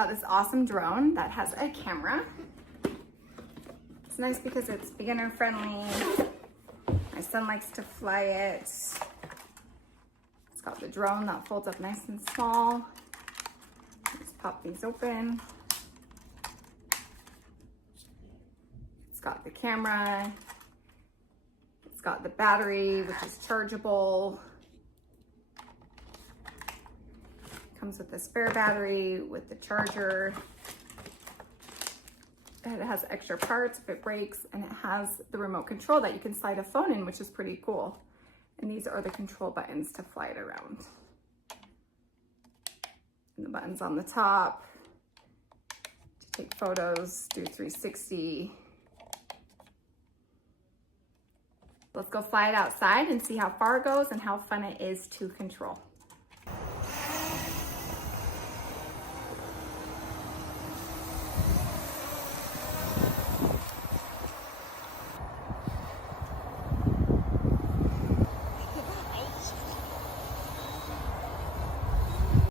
about this awesome drone that has a camera. It's nice because it's beginner friendly. My son likes to fly it. It's got the drone that folds up nice and small. Just pop these open. It's got the camera. It's got the battery, which is chargeable. Comes with a spare battery with the charger. It has extra parts if it breaks, and it has the remote control that you can slide a phone in, which is pretty cool. And these are the control buttons to fly it around. And the buttons on the top to take photos, do 360. Let's go fly it outside and see how far it goes and how fun it is to control.